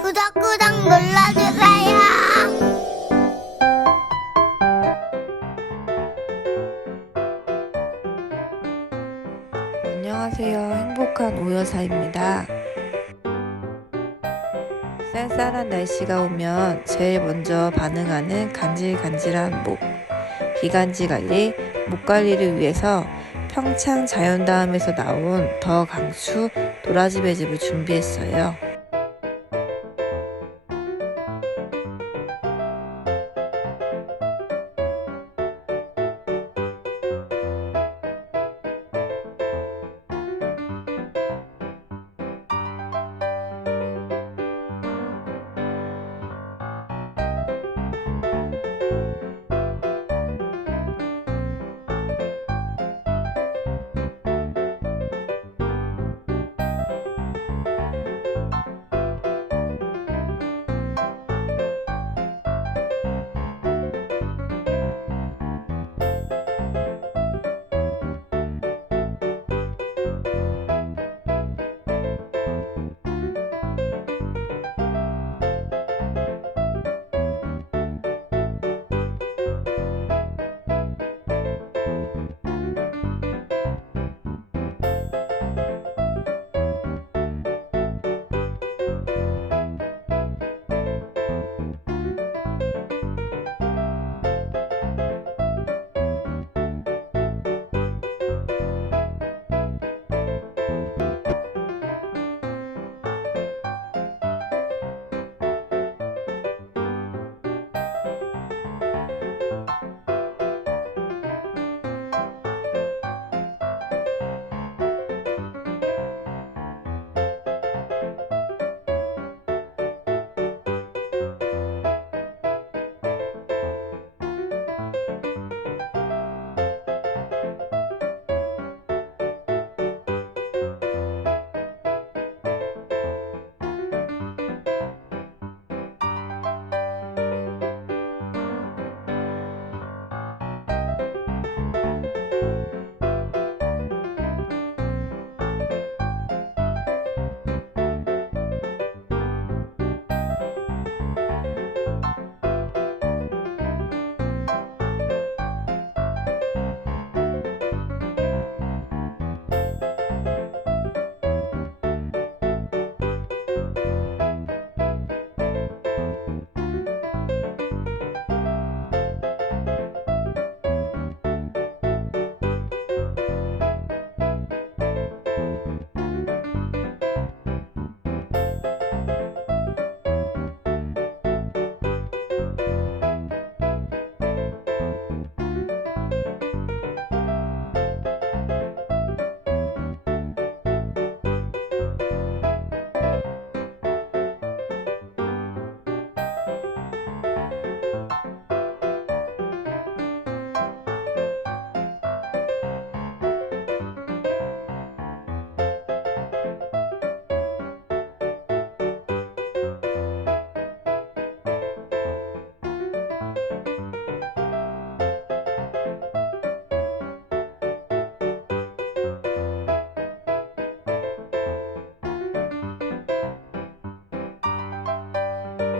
구독구독 눌러주세요. 안녕하세요. 행복한 오여사입니다. 쌀쌀한 날씨가 오면 제일 먼저 반응하는 간질간질한 목. 기관지 관리, 목 관리를 위해서 평창 자연다움에서 나온 더 강수 도라지 배즙을 준비했어요.